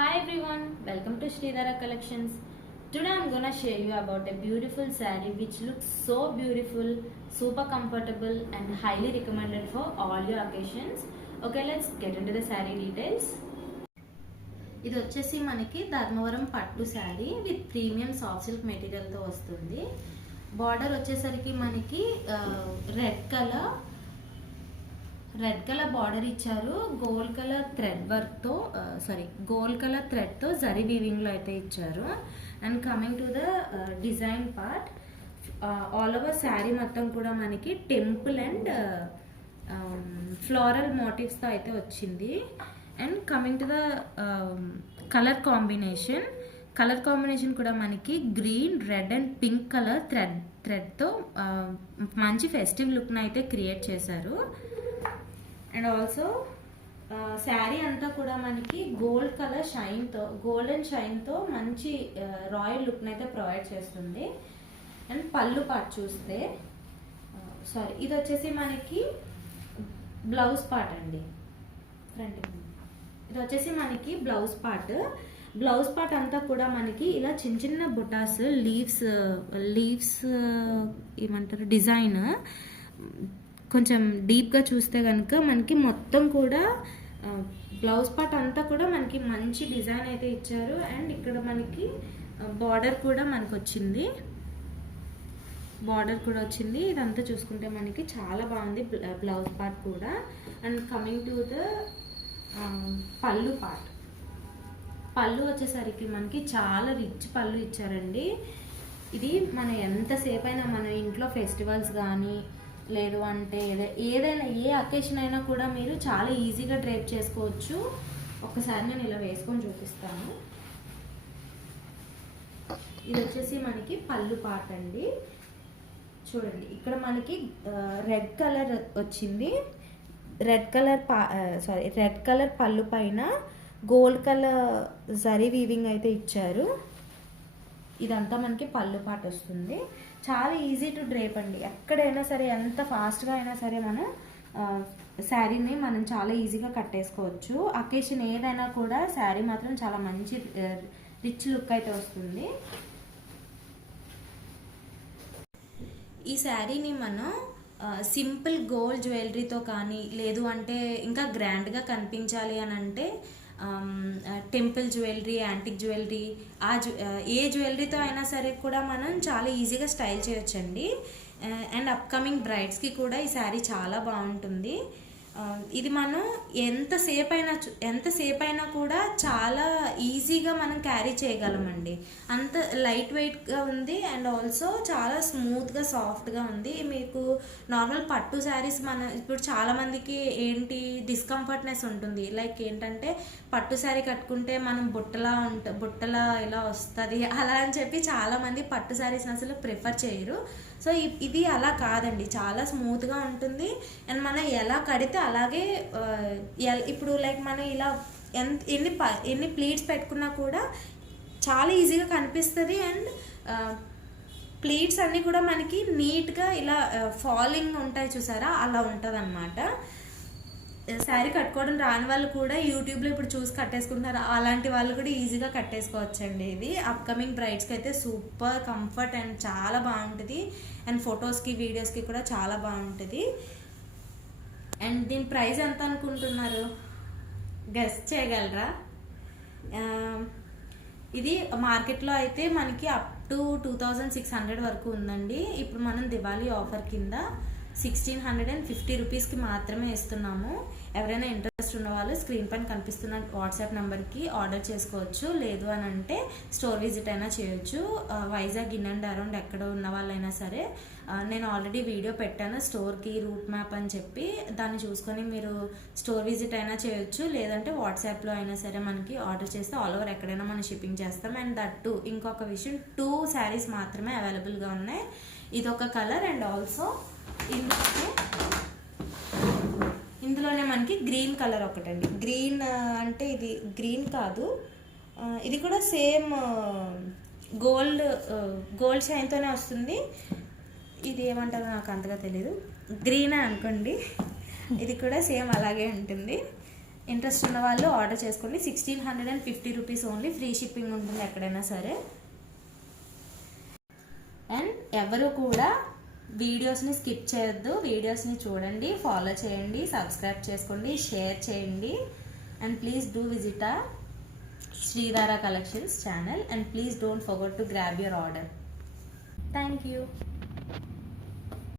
Hi everyone, welcome to Sridhara Collections. Today I'm gonna share you about a beautiful saree which looks so beautiful, super comfortable and highly recommended for all your occasions. Okay, let's get into the saree details. ఇది వచ్చేసి మనకి ధర్మవరం పట్టు saree with premium soft silk మెటీరియల్తో వస్తుంది. Border వచ్చేసరికి మనకి red colour border ఇచ్చారు. Gold colour థ్రెడ్తో జరీ వీవింగ్లో అయితే ఇచ్చారు. And coming to the design part, all over saree మొత్తం కూడా మనకి టెంపుల్ అండ్ ఫ్లోరల్ మోటివ్స్తో అయితే వచ్చింది. And coming to the colour combination కూడా మనకి green, red and pink colour థ్రెడ్తో మంచి ఫెస్టివ్ లుక్ని అయితే క్రియేట్ చేశారు. అండ్ ఆల్సో శారీ అంతా కూడా మనకి గోల్డెన్ షైన్తో మంచి రాయల్ లుక్ని అయితే ప్రొవైడ్ చేస్తుంది. అండ్ పళ్ళు పార్ట్ చూస్తే ఇది వచ్చేసి మనకి బ్లౌజ్ పార్ట్ అండి. ఇది వచ్చేసి మనకి బ్లౌజ్ పార్ట్ అంతా కూడా మనకి ఇలా చిన్న చిన్న బుటాస్, లీవ్స్ ఏమంటారు డిజైన్ కొంచెం డీప్గా చూస్తే కనుక మనకి మొత్తం కూడా బ్లౌజ్ పార్ట్ అంతా కూడా మనకి మంచి డిజైన్ అయితే ఇచ్చారు. అండ్ ఇక్కడ మనకి బార్డర్ కూడా వచ్చింది. ఇదంతా చూసుకుంటే మనకి చాలా బాగుంది బ్లౌజ్ పార్ట్ కూడా. అండ్ కమింగ్ టు ద పళ్ళు వచ్చేసరికి మనకి చాలా రిచ్ పళ్ళు ఇచ్చారండి. ఇది మనం ఎంతసేపు అయినా మన ఇంట్లో ఫెస్టివల్స్ కానీ లేదు అంటే ఏదైనా ఏ అకేషన్ అయినా కూడా మీరు చాలా ఈజీగా డ్రైప్ చేసుకోవచ్చు. ఒకసారి నేను ఇలా వేసుకొని చూపిస్తాను. ఇది వచ్చేసి మనకి పళ్ళు పార్ట్ అండి. చూడండి, ఇక్కడ మనకి రెడ్ కలర్ వచ్చింది. రెడ్ కలర్ పళ్ళు పైన గోల్డ్ కలర్ జరీ వీవింగ్ అయితే ఇచ్చారు. ఇదంతా మనకి పళ్ళు పార్ట్ వస్తుంది. చాలా ఈజీ టు డ్రేప్ అండి. ఎక్కడైనా సరే, ఎంత ఫాస్ట్గా అయినా సరే మనం శారీని చాలా ఈజీగా కట్టేసుకోవచ్చు. అకేషన్ ఏదైనా కూడా శారీ మాత్రం చాలా మంచి రిచ్ లుక్ అయితే వస్తుంది. ఈ శారీని మనం సింపుల్ గోల్డ్ జ్యువెలరీతో కానీ లేదు అంటే ఇంకా గ్రాండ్గా కనిపించాలి అని అంటే టెంపుల్ జ్యువెలరీ, యాంటిక్ జ్యువెలరీ, ఏ జ్యువెలరీతో అయినా సరే కూడా మనం చాలా ఈజీగా స్టైల్ చేయొచ్చండి. అండ్ అప్కమింగ్ బ్రైడ్స్కి కూడా ఈ శారీ చాలా బాగుంటుంది. ఇది మనం ఎంతసేపు అయినా కూడా చాలా ఈజీగా మనం క్యారీ చేయగలమండి. అంత లైట్ వెయిట్గా ఉంది అండ్ ఆల్సో చాలా స్మూత్గా, సాఫ్ట్గా ఉంది. మీకు నార్మల్ పట్టు శారీస్ ఇప్పుడు చాలామందికి డిస్కంఫర్ట్నెస్ ఉంటుంది. లైక్ ఏంటంటే పట్టు శారీ కట్టుకుంటే మనం బుట్టలా ఇలా వస్తుంది అలా అని చెప్పి చాలామంది పట్టు శారీస్ని అసలు ప్రిఫర్ చేయరు. సో ఇది అలా కాదండి, చాలా స్మూత్గా ఉంటుంది. అండ్ మనం ఎలా కడితే అలాగే ఇప్పుడు లైక్ మనం ఇలా ఎన్ని ప్లీట్స్ పెట్టుకున్నా కూడా చాలా ఈజీగా కనిపిస్తుంది. అండ్ ప్లీట్స్ అన్నీ కూడా మనకి నీట్గా ఇలా ఫాలింగ్ ఉంటాయి చూసారా, అలా ఉంటుంది అన్నమాట. శారీ కట్టుకోవడం రాని వాళ్ళు కూడా యూట్యూబ్లో ఇప్పుడు చూసి కట్టేసుకుంటున్నారు. అలాంటి వాళ్ళు కూడా ఈజీగా కట్టేసుకోవచ్చండి. ఇది అప్కమింగ్ బ్రైడ్స్కి అయితే సూపర్ కంఫర్ట్ అండ్ చాలా బాగుంటుంది. అండ్ ఫొటోస్కి, వీడియోస్కి కూడా చాలా బాగుంటుంది. అండ్ దీని ప్రైస్ ఎంత అనుకుంటున్నారు? గెస్ చేయగలరా? ఇది మార్కెట్లో అయితే మనకి అప్ టు 2600 వరకు ఉందండి. ఇప్పుడు మనం దివాళీ ఆఫర్ కింద 1650 రూపీస్కి మాత్రమే ఇస్తున్నాము. ఎవరైనా ఇంట్రెస్ట్ ఉన్న వాళ్ళు స్క్రీన్ పైన కనిపిస్తున్న వాట్సాప్ నెంబర్కి ఆర్డర్ చేసుకోవచ్చు. లేదు అని అంటే స్టోర్ విజిట్ అయినా చేయొచ్చు. వైజాగ్ ఇన్ అండ్ అరౌండ్ ఎక్కడ ఉన్న వాళ్ళైనా సరే, నేను ఆల్రెడీ వీడియో పెట్టాను స్టోర్కి రూట్ మ్యాప్ అని చెప్పి, దాన్ని చూసుకొని మీరు స్టోర్ విజిట్ అయినా చేయొచ్చు. లేదంటే వాట్సాప్లో అయినా సరే మనకి ఆర్డర్ చేస్తే ఆల్ ఓవర్ ఎక్కడైనా మనం షిప్పింగ్ చేస్తాం. అండ్ దట్టు ఇంకొక విషయం, 2 శారీస్ మాత్రమే అవైలబుల్గా ఉన్నాయి. ఇదొక కలర్ అండ్ ఆల్సో ఇందులోనే మనకి గ్రీన్ కలర్ ఒకటండి. గ్రీన్ అంటే ఇది గ్రీన్ కాదు, ఇది కూడా సేమ్ గోల్డ్ షైన్తోనే వస్తుంది. ఇది ఏమంటారో నాకు అంతగా తెలీదు, గ్రీన్ అనుకోండి. ఇది కూడా సేమ్ అలాగే ఉంటుంది. ఇంట్రెస్ట్ ఉన్న వాళ్ళు ఆర్డర్ చేసుకోండి. 1650 రూపీస్ ఓన్లీ, ఫ్రీ షిప్పింగ్ ఉంటుంది ఎక్కడైనా సరే. అండ్ ఎవరు కూడా వీడియోస్ని స్కిప్ చేయొద్దు, వీడియోస్ని చూడండి, ఫాలో చేయండి, సబ్స్క్రైబ్ చేసుకోండి, షేర్ చేయండి. And please do visit our Sridhara Collections channel and please don't forget to grab your order. Thank you.